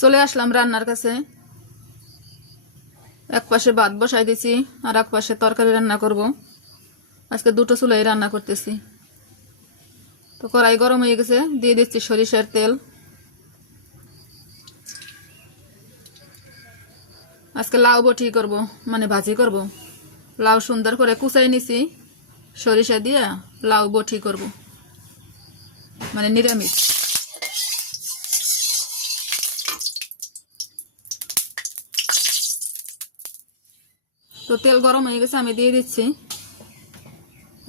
চলে আসলাম রান্নার কাছে। এক পাশে ভাত বসাই দিছি, আর এক পাশে তরকারি রান্না করব। আজকে দুটো চুলাই রান্না করতেছি। তো কড়াই গরম হয়ে গেছে, দিয়ে দিচ্ছি সরিষার তেল। আজকে লাউ বটি করব মানে ভাজি করব। লাউ সুন্দর করে কুচাই নিছি, সরিষা দিয়ে লাউ বটি করব। মানে নিরামিষ। তো তেল গরম হয়ে গেছে, আমি দিয়ে দিচ্ছি।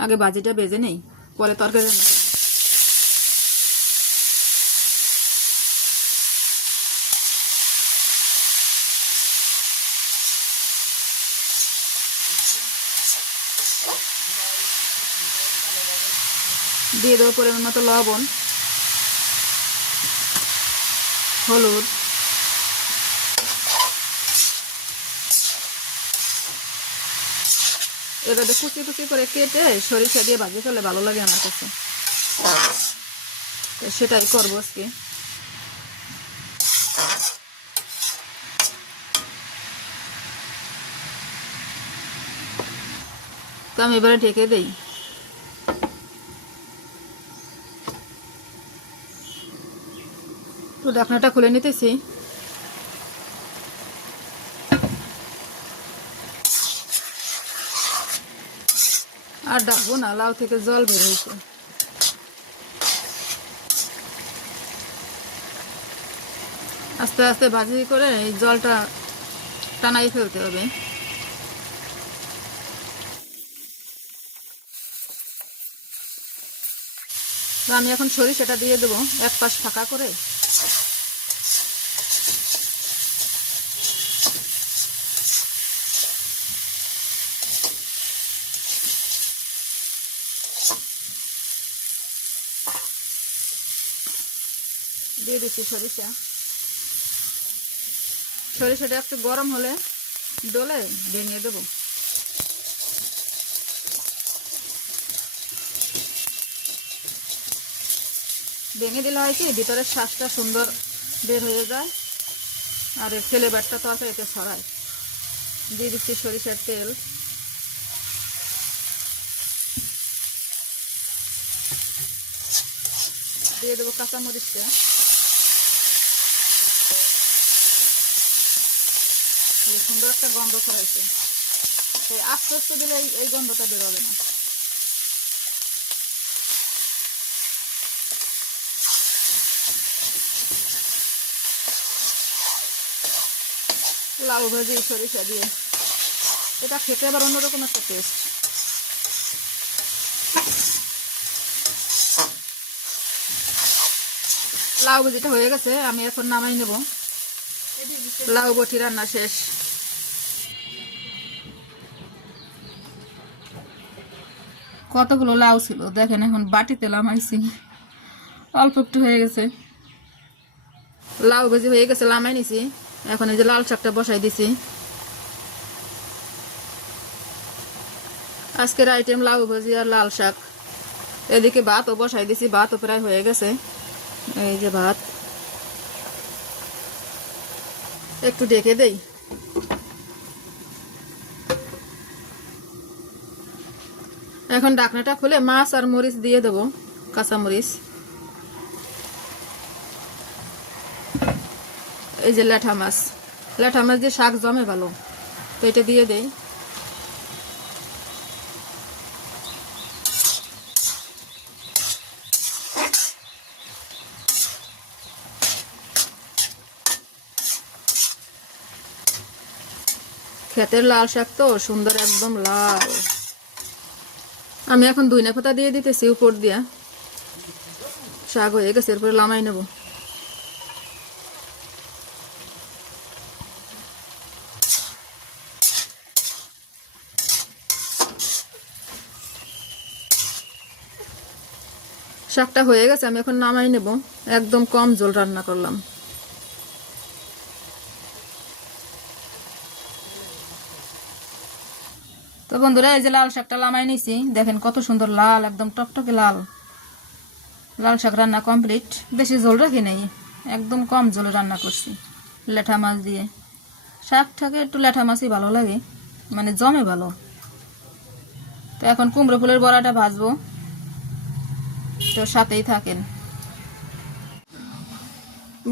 আগে ভাজিটা বেজে নেই, পরে তরকারি দিয়ে দেবো পরিমাণ মতো লবণ, হলুদ। এবারে কুচি কুচি করে কেটে সরিষা দিয়ে ভাজি ফেলে ভালো লাগে আমার কাছে। সেটাই করব আজকে। তো আমি এবারে ঢেকে দেই। তো ঢাকনাটা খুলে নিতেছি। আর ডাকবো না, লাউ থেকে জল বের হয়েছে। আস্তে আস্তে ভাজি করে এই জলটা টানাই ফেলতে হবে। আমি এখন সরিষাটা দিয়ে দেবো, এক পাশ ফাঁকা করে। দিয়ে দিচ্ছি সরিষা। সরিষাটা একটু গরম হলে ডলে ভেঙে দেবো। ভেঙে দিলে হয় কি, ভিতরের শ্বাসটা সুন্দর বের হয়ে যায়, আর এই ফ্লেভারটা এতে ছড়ায়। দিয়ে দিচ্ছি সরিষার তেল। দিয়ে দেবো কাঁচামরিচটা। সুন্দর একটা গন্ধ ছড়াইছে। এই আস্তে আস্তে দিলে এই- গন্ধটা বেরোবে না। লাউ ভাজি, সরিষা দিয়ে। এটা খেতে আবার অন্যরকম একটা টেস্ট লাউ ভাজিটা হয়ে গেছে, আমি এখন নামাই নেব। লাউ বটি রান্না শেষ। কতগুলো লাউ ছিল? দেখেন এখন বাটিতে লামাইছি। অল্প একটু হয়ে গেছে। লাউ ভাজি হয়ে গেছে, লামাই নিছি। এখন এই যে লাল শাকটা বসাই দিছি। আজকের আইটেম লাউ ভাজি আর লাল শাক। এদিকে ভাতও বসাই দিছি, ভাতও প্রায় হয়ে গেছে। এই যে ভাত। একটু ডেকে দেই। এখন ডাকনাটা খুলে মাছ আর মরিচ দিয়ে দেবো, কাঁচা মরিচ। এই যে ল্যাঠা মাছ। ল্যাঠা মাছ দিয়ে শাক জমে ভালো। তো এটা দিয়ে দেই। ক্ষেতের লাল শাক তো, সুন্দর একদম লাল। আমি এখন দুইনা পাতা দিয়ে দিতেছি উপর দিয়া। শাক হয়ে গেছে, এরপরে লামাই নেব। শাকটা হয়ে গেছে, আমি এখন নামাই নেব। একদম কম জল রান্না করলাম। তো বন্ধুরা, এই যে লাল শাকটা লামাই নিছি। দেখেন কত সুন্দর লাল, একদম টকটকে লাল। লাল শাক রান্না কমপ্লিট। বেশি ঝোল রাখি নেই। একদম কম ঝোলে রান্না করছি, লেঠা মাছ দিয়ে। শাকটাকে একটু লেঠা মাছই ভালো লাগে মানে জমে ভালো। তো এখন কুমড়ো ফুলের বড়াটা ভাজবো। তো সাথেই থাকেন।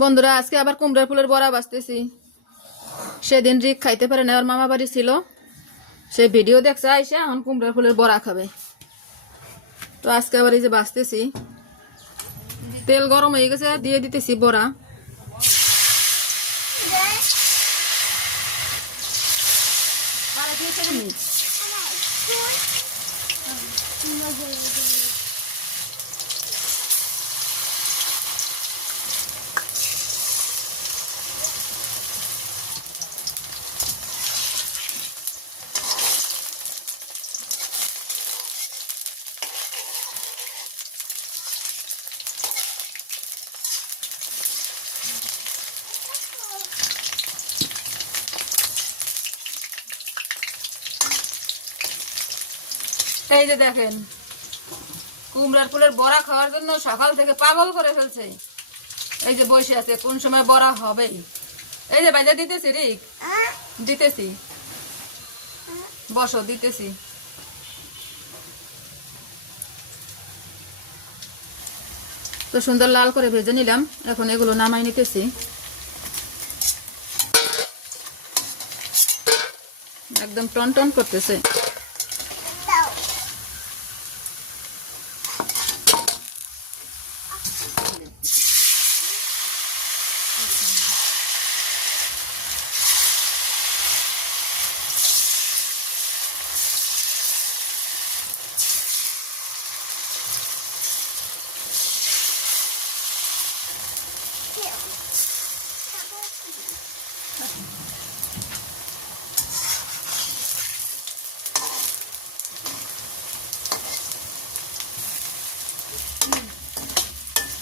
বন্ধুরা, আজকে আবার কুমড়ো ফুলের বড়া বাজতেছি সেদিন রিক খাইতে পারে না ওর মামা বাড়ি ছিল। সে ভিডিও দেখছে, আইসে এখন কুমড়ার ফুলের বড়া খাবে। তো আজকে আবার এই যে বাঁচতেছি, তেল গরম হয়ে গেছে, দিয়ে দিতেছি বড়া। এই যে দেখেন, কুমড়ার ফুলের বড়া খাওয়ার জন্য সকাল থেকে পাগল করে ফেলছে। এই যে বসে আছে, কোন সময় বড়া হবে এই যে বাইরে দিতেছি, রিক? দিতেছি। বসো, দিতেছি। তো সুন্দর লাল করে ভেজে নিলাম, এখন এগুলো নামাই নিতেছি। একদম টন টন করতেছে।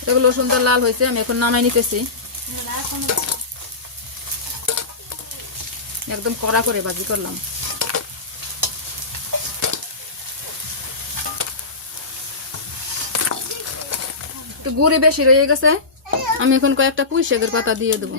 এগুলো সুন্দর লাল হয়েছে, আমি এখন নামাই নিতেছি। একদম কড়া করে ভাজি করলাম। তো গুড়ি বেশি রয়ে গেছে, আমি এখন কয়েকটা পুঁই শাকের পাতা দিয়ে দেবো।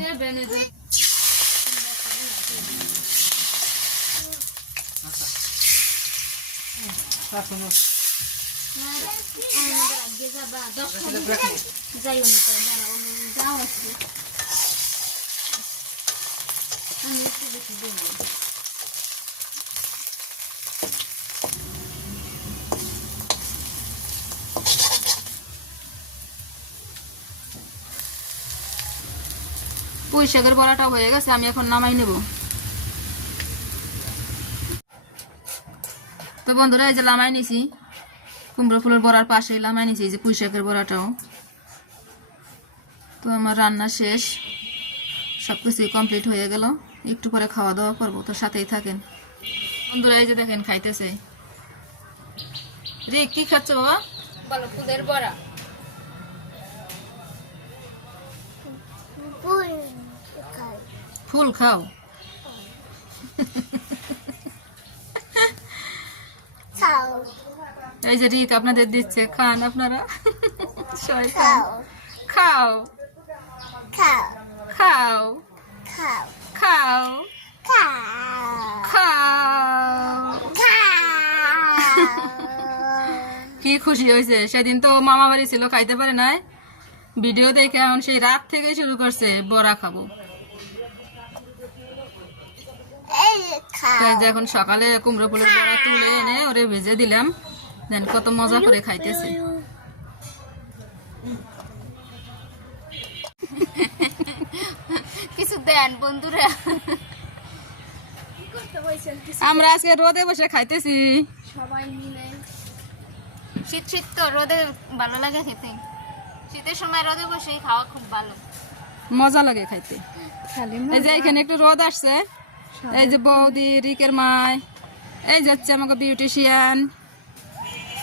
পুঁই শাকের বড়াটা হয়ে গেছে, আমি এখন নামাই নেব। তো বন্ধুরা, এই যে লামাই নিছি। কুমড়ো ফুলের বড়ার পাশে লামাই নিছি এই যে পুঁই শাকের বড়াটাও। তো আমার রান্না শেষ সব কিছুই কমপ্লিট হয়ে গেল। একটু পরে খাওয়া দাওয়া করব তো সাথেই থাকেন। বন্ধুরা এই যে দেখেন খাইতেছে। রে কি খাচ্ছ বাবা? বলো ফুলের বড়া। ফুল খাও? খাও এই যে রিক আপনাদের দিচ্ছে খান আপনারা? খান। খাও। খাও। খাও। খাও। কি খুশি হয়েছে সেদিন তো মামা বাড়ি ছিল খাইতে পারে নাই। ভিডিও দেখে এখন সেই রাত থেকে শুরু করছে বড়া খাব। এখন সকালে কুমড়ো ফুলের বড়া তুলে এনে ওরে ভেজে দিলাম। দেন কত মজা করে খাইতেছে। কিছু দেন বন্ধুরা। আমরা আজকে রোদে বসে খাইতেছি। সবাই মিলে। শীত শীত তো রোদে ভালো লাগে খেতে। শীতের সময় রোদে বসে খাওয়া খুব ভালো। মজা লাগে খাইতে। এই যে এখানে একটু রোদ আসছে। এই যে বৌদি রিকের মায় এই যে হচ্ছে আমাকে বিউটিশিয়ান।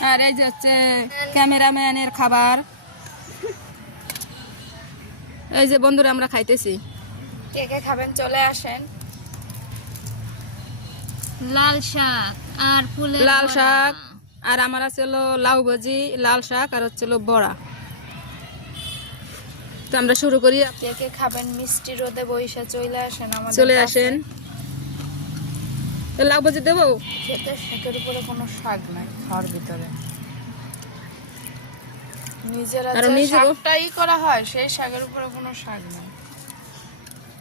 আর এই যে হচ্ছে ক্যামেরাম্যানের খাবার। এই যে বন্ধুরা আমরা খাইতেছি। কে কে খাবেন? চলে আসেন। লাল শাক আর ফুলের লাল শাক আর আমার আছে হলো লাউ ভাজি লাল শাক আর হচ্ছে হলো বড়া। তো আমরা শুরু করি। কে কে খাবেন? মিষ্টি রোদে বইসা চলে আসেন আমাদের চলে আসেন। তো লাউ ভাজি দেবো? শাকের উপরে কোনো শাক নাই খাওয়ার ভিতরে। নিজেরা যে শাকটাই করা হয় সেই শাকের উপরে কোনো শাক নাই।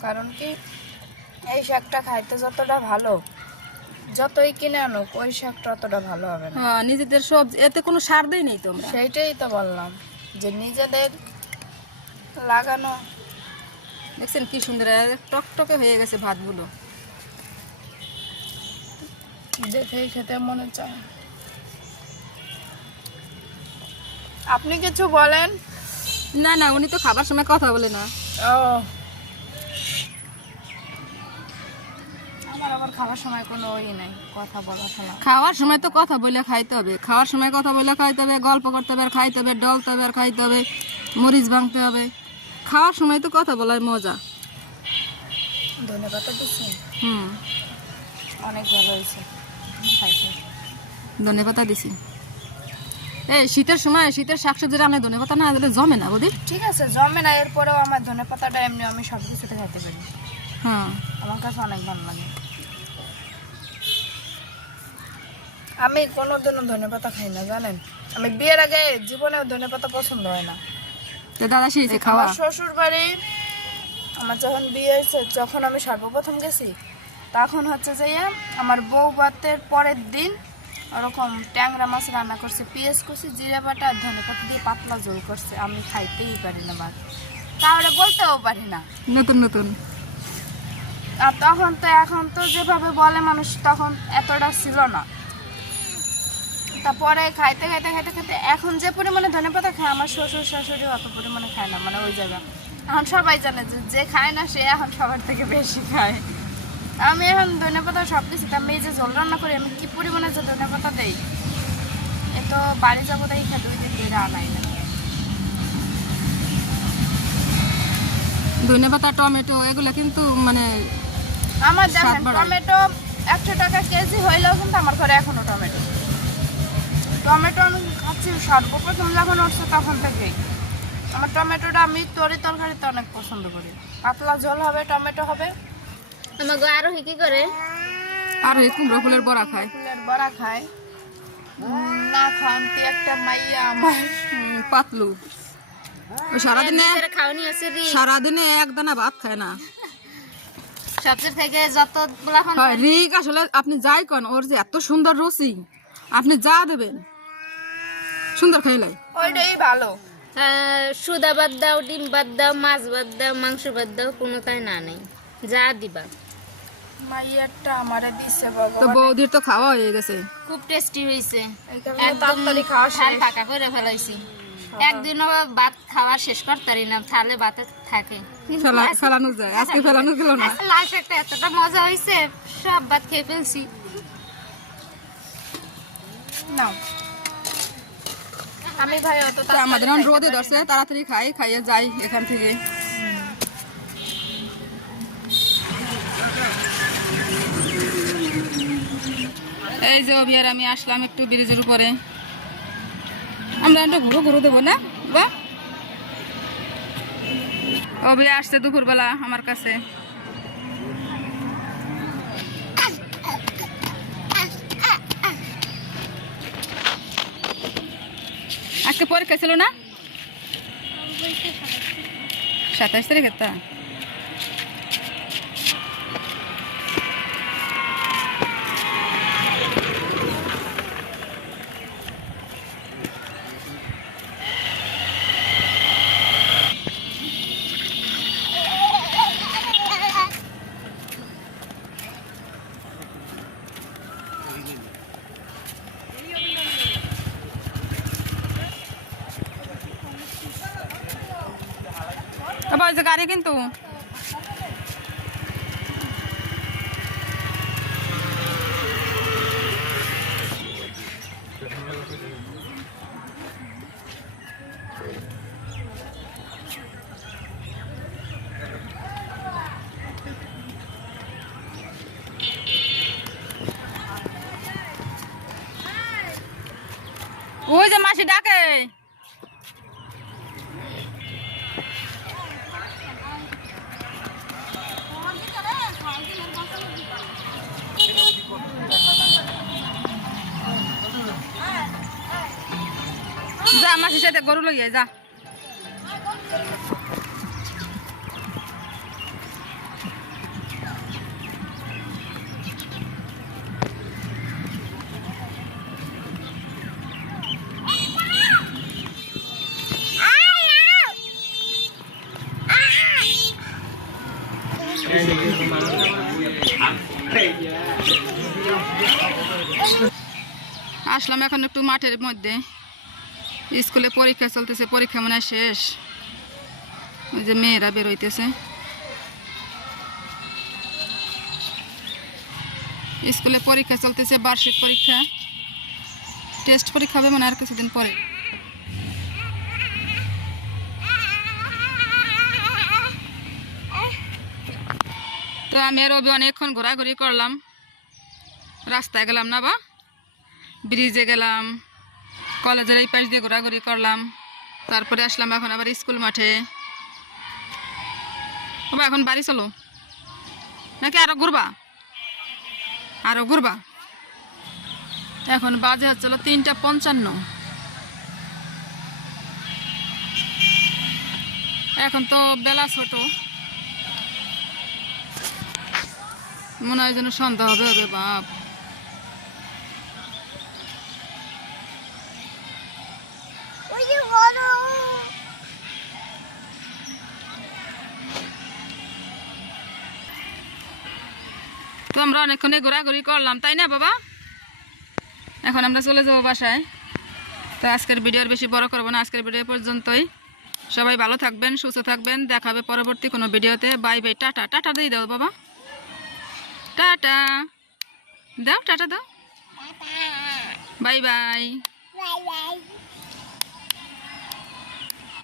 কারণ কি এই শাকটা খাইতে যতটা ভালো যতই কিনে আনুক ওই শাকটা অতটা ভালো হবে না। হ্যাঁ নিজেদের সবজি এতে কোনো সার দেই নেই তো সেইটাই তো বললাম যে নিজেদের লাগানো। দেখছেন কি সুন্দর টকটকে হয়ে গেছে ভাতগুলো। দেখেই খেতে মনে চায়। আপনি কিছু বলেন? না না উনি তো খাবার সময় কথা বলে না। ও। আমার আবার খাওয়ার সময় কোনো ওই নাই কথা বলা খাওয়ার সময় তো কথা বলে খাইতে হবে। খাওয়ার সময় কথা বলে খাইতে হবে গল্প করতে হবে আর খাইতে হবে ডলতে হবে আর খাইতে হবে মরিচ ভাঙতে হবে। খাওয়ার সময় তো কথা বলার মজা। ধনে পাতা দিচ্ছি হুম। অনেক ভালো হয়েছে। ধনে পাতা দিছি। এই শীতের সময় শীতের শাকসবজি রান্নায় ধনে পাতা না দিলে জমে না বুঝি ঠিক আছে জমে না এরপরেও আমার ধনে পাতাটা এমনি আমি সব কিছুতে খাইতে পারি। হ্যাঁ। আমার কাছে অনেক ভালো লাগে। আমি কোনোদিনও ধনে পাতা খাই না জানেন? আমি বিয়ের আগে জীবনেও ধনে পাতা পছন্দ হয় না। দাদা শিখেছে খাওয়া। শ্বশুর বাড়ি আমার যখন বিয়ে হয়েছে যখন আমি সর্বপ্রথম গেছি তখন হচ্ছে যে ইয়ে, আমার বউ বাতের পরের দিন ওরকম ট্যাংরা মাছ রান্না করছে পেঁয়াজ করছে জিরা বাটা আর ধনে পাতা দিয়ে পাতলা ঝোল করছে। আমি খাইতেই পারি না ভাত। তাহলে বলতেও পারি না। নতুন নতুন। আর তখন তো এখন তো যেভাবে বলে মানুষ তখন এতটা ছিল না। তারপরে খাইতে খাইতে খাইতে খাইতে এখন যে পরিমাণে ধনে পাতা খায় আমার শ্বশুর শাশুড়ি অত পরিমাণে খায় না মানে ওই জায়গা এখন সবাই জানে যে যে খায় না সে এখন সবার থেকে বেশি খায়। আমি এখন ধনে পাতা সব কিছু আমি এই যে ঝোল রান্না করি আমি কি পরিমাণে যে ধনে পাতা দেই? এ তো বাড়ি যাব তাই খা দুই দিন ধরে আনাই না। ধনে পাতা টমেটো এগুলো কিন্তু মানে আমার দেখেন টমেটো একশো টাকা কেজি হইলেও কিন্তু আমার ঘরে এখনও টমেটো। টমেটো আমি খাচ্ছি সর্বপ্রথম যখন উঠছে তখন থেকেই। আমার টমেটোটা আমি তরি তরকারিতে অনেক পছন্দ করি। পাতলা ঝোল হবে টমেটো হবে। আমাকে আরও কি করে? আর এই কুমড়ো ফুলের বড়া খায়। ফুলের বড়া খায়। না খান্তি একটা মাইয়া আমার। পাতলু। ও সারাদিনে সারাদিনে এক দানা ভাত খায় না। সবচেয়ে থেকে যত হয় রিক আসলে আপনি যাই কন ওর যে এত সুন্দর রুচি আপনি যা দেবেন সুন্দর খাইলাই ওইটাই ভালো। সুদা বাদ দাও ডিম বাদ দাও মাছ বাদ দাও মাংস বাদ দাও কোনো তাই না নেই। যা দিবা। আমারে তো বৌদির তো খাওয়া হয়ে গেছে। খুব টেস্টি হয়েছে। একদম। ফাঁকা করে ফেলাইছি। একদিনও ভাত খাওয়া শেষ করতারি না থালে ভাতে থাকে। ফেলানো যায় আজকে ফেলানো গেল না। লাস্ট একটা এতটা মজা হয়েছে সব ভাত খেয়ে ফেলছি। নাও। আমি ভাই অত আমাদের রোদে ধরছে তাড়াতাড়ি খাই খাইয়ে যাই এখান থেকে। এই যে অভিয়ার, আমি আসলাম একটু ব্রিজের উপরে। আমরা একটু ঘুরো ঘুরো দেবো না? বা? অভি আসছে দুপুরবেলা আমার কাছে। আজকে পরীক্ষা ছিল না? সাতাইশ তারিখে তা। আবার ওই যে গাড়ি কিন্তু ওই যে মাসি ডাকে সাথে গরু লইয়া যা। আসলাম এখন একটু মাঠের মধ্যে। স্কুলে পরীক্ষা চলতেছে, পরীক্ষা মনে শেষ। ওই যে মেয়েরা বেরোইতেছে স্কুলে পরীক্ষা চলতেছে, বার্ষিক পরীক্ষা। টেস্ট পরীক্ষা হবে মানে আর কিছুদিন পরে। তো আমি আর অনেকক্ষণ ঘোরাঘুরি করলাম। রাস্তায় গেলাম না বা? ব্রিজে গেলাম। কলেজের এই পাশ দিয়ে ঘোরাঘুরি করলাম। তারপরে আসলাম এখন আবার স্কুল মাঠে। বাবা এখন বাড়ি চলো। নাকি আরও ঘুরবা? আরও ঘুরবা? এখন বাজে হচ্ছে তিনটা পঞ্চান্ন। এখন তো বেলা ছোট। মনে হয় যেন সন্ধ্যা হবে হবে, বাপ। তো আমরা অনেকক্ষণে ঘোরাঘুরি করলাম তাই না বাবা? এখন আমরা চলে যাব বাসায়। তো আজকের ভিডিও আর বেশি বড় করব না আজকের ভিডিও পর্যন্তই। সবাই ভালো থাকবেন সুস্থ থাকবেন দেখাবে পরবর্তী কোনো ভিডিওতে বাই বাই টাটা টাটা দিয়ে দাও বাবা। টাটা। দাও টাটা দাও। Bye bye